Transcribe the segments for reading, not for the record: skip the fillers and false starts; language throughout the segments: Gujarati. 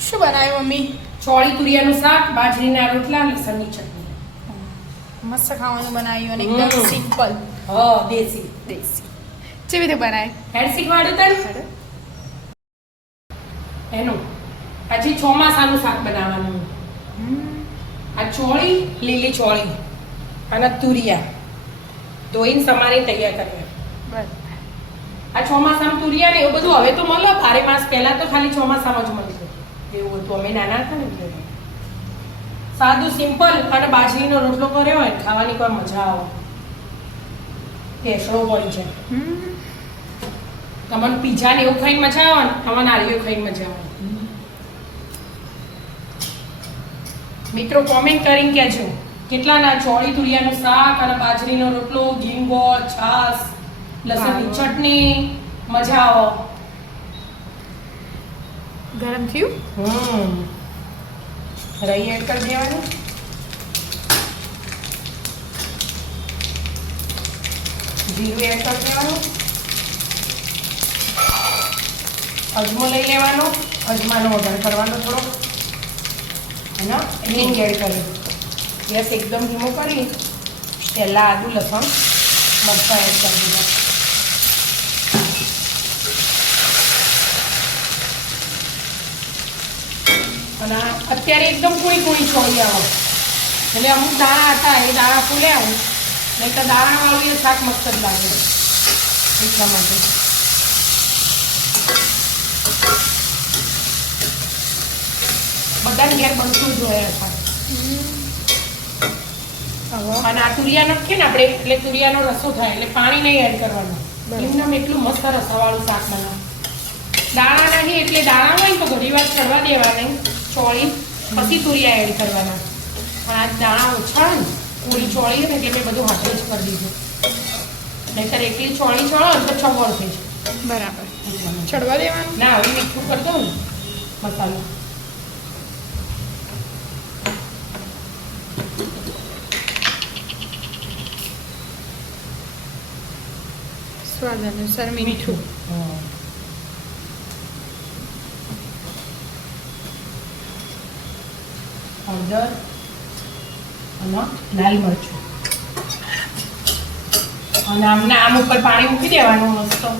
શું બનાવ્યું મમ્મી? ચોળી તુરિયાનું શાક, બાજરીના રોટલા, લસણની ચટણી. મસ્ત ખાવાનું બનાવ્યું અને એકદમ સિમ્પલ. હા, દેશી. કેવી રીતે બનાય? હેડ શીખવાડું તને એનું. આજે ચોમાસાનું શાક બનાવવાનું. આ ચોળી, લીલી ચોળી અને તુરિયા ધોઈને સમારીને તૈયાર કર્યા. બસ. આ ચોમાસામાં તુરિયા ને એવું બધું હવે તો મળે. 12 માસ પહેલા તો ખાલી ચોમાસામાં જ મળતું એવું હતું. અમે નાના હતા ને એટલે સાદું સિમ્પલ અને બાજરીનો રોટલો કર્યો હોય ખાવાની કોઈ મજા આવે. પેસડો પડી છે. તમને પીઝા ને એવું ખાઈને મજા આવે ને તમને આરીઓ ખાઈને મજા આવે. મિત્રો કોમેન્ટ કરીને કહેજો કેટલાના ચોળી તુરિયાનું શાક અને બાજરીનો રોટલો, ઘી ગોળ, છાશ, લસણની ચટણી મજા આવે. ગરમ થયું? રહી એડ કરી દેવાનું. જીરું એડ કરી દેવાનું. અજમો લઈ લેવાનો. અજમાનો વઘાર કરવાનો થોડો અને હિંગ એડ કરી. ગેસ એકદમ ધીમો કરી પહેલાં આદુ લસણ મરચાં એડ કરી દીધા. અને અત્યારે એકદમ કોઈ છોડી આવો એટલે અમુક દાણા હતા એ દાણા ફૂલ્યા આવું નહીં તો દાણાવાળું એ શાક મસ્ત જ લાગે એટલા માટે. બધાને ઘેર બનતું જ હોય શાક. અને આ તુરિયા નાખીએ ને આપણે એટલે તુરિયાનો રસો થાય એટલે પાણી નહીં એડ કરવાનું. એમનામ એટલું મસ્ત રસાવાળું શાક બનાવે. દાણા નહીં એટલે દાણા હોય તો ઘણી વાર ચડવા દેવા નહીં ચોળી પછી તુરિયા એડ કરવાના. પણ આ દાણા ઓછા ને પૂરી ચોળી ને એટલે મેં બધું હાથે જ કરી દીધું. નહીંતર એટલી ચોળી ચડો ને તો છવળ થઈ જાય. બરાબર. ચડવા દેવાનું ના હવે મીઠું કરી દઉં ને મસાલો. સ્વાદ અનુસાર મીઠું. હળદર અને લાલ મરચું અને આમ ઉપર પાણી મૂકી દેવાનું મસ્ત આમ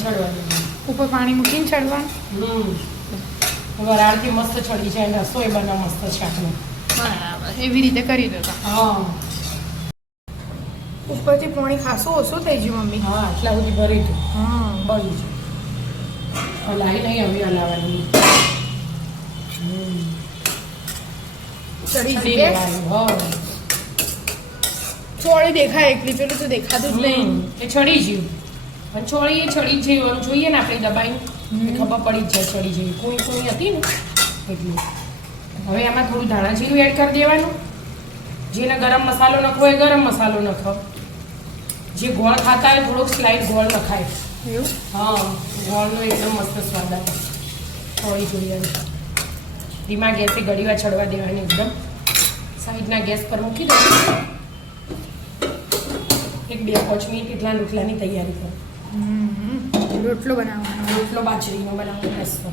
ચડવા દેવાનું. ઉપર પાણી મૂકીને ચડવાનું. વરાળથી મસ્ત ચડી જાય રસોઈ બના મસ્ત છે આપણે. બરાબર એવી રીતે કરી દો. હા ઉપરથી પાણી ખાસું ઓછું થઈ ગયું મમ્મી. હા આટલા બધી ભરી દઉં. હા બની છે. હલાવી નહીં હવે હલાવવાની. ચડી ગયું. ચોળી દેખાય એકલી પેલું તો દેખાતું જ નહીં. એ ચડી ગયું અને ચોળી એ ચડી જ જયું જોઈએ ને આપણે દબાઈ ખબર પડી જ જાય ચડી જઈ. કુણી હતી ને એટલું. હવે એમાં થોડું ધાણા જીરું એડ કરી દેવાનું. જેને ગરમ મસાલો નખવો હોય ગરમ મસાલો નખો. જે ગોળ ખાતા હોય થોડોક સ્લાઇડ ગોળ નખાય. એવું? હા ગોળનો એકદમ મસ્ત સ્વાદ આવે. ચોળી જોઈએ ધીમા ગેસે ઘડીવાર ચડવા દેવાની. એકદમ સાઈડના ગેસ પર મૂકી દો. 1-2 મિનિટ એટલા રોટલાની તૈયારી કરો. રોટલો બનાવવાનો. રોટલો બાજરીનો બનાવવાનો મસ્ત.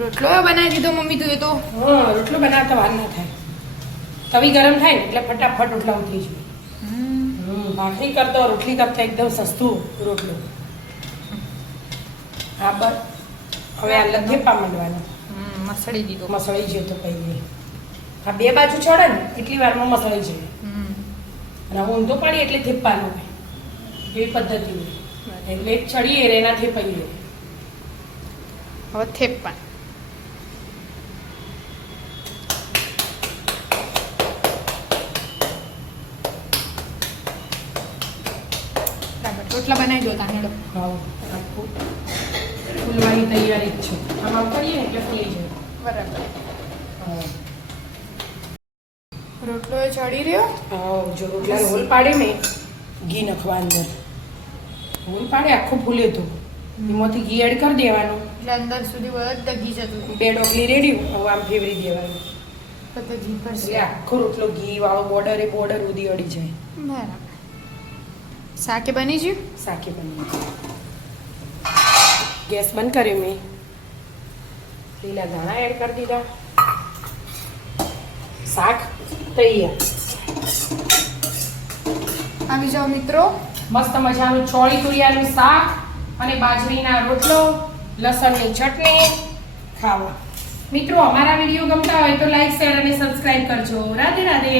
રોટલો બનાવી દીધો મમ્મી તું? એ તો હા રોટલો બનાવતા વાર ના થાય. તવી ગરમ થાય ને એટલે ફટાફટ રોટલા ઉતરી જાય. ભાખરી કરતો રોટલી કરતા એકદમ સસ્તું રોટલો. હા બસ હવે આ લથેપા માંડવાના. મસળી દીધો. મસળી ગયો તો કઈ આ 2 બાજુ ચડે ને એટલી વારમાં મસળી જાય. અને ઊંધો પાડી એટલે થેપવાનો હોય એવી પદ્ધતિ હોય. એટલે એક ચડીએ રે એના થેપાઈએ. હવે થેપા. રોટલા બનાવી દો તાનેડો. હા આખું ફૂલવાની તૈયારી જ છે. આમાં કરીએ ને એટલે ફૂલી જાય. બરાબર. હા રોટલો એ ચડી રહ્યો. હા જો રોટલાને હોલ પાડે ને ઘી નખવા અંદર. હોલ પાડે આખું ફૂલે તો એમાંથી ઘી એડ કરી દેવાનું. એટલે અંદર સુધી બધા ઘી જતું. 2 ડોકલી રેડી હવે આમ ફેવરી દેવાનું. બધા ઘી કરશે. એટલે આખો રોટલો ઘી વાળો બોર્ડર સુધી અડી જાય. બરાબર. શાકે બની ગયું. શાકે બની ગેસ બંધ કર્યો મેં. લીલા ધાણા એડ કરી દીધા. શાક તૈયાર. આવી જાઓ મિત્રો. મસ્ત મજાનું ચોળી તુરિયાનું શાક અને બાજરીના રોટલો, લસણની ચટણી ખાવા. મિત્રો અમારા વિડીયો ગમતા હોય તો લાઈક શેર અને સબસ્ક્રાઇબ કરજો. રાધે રાધે.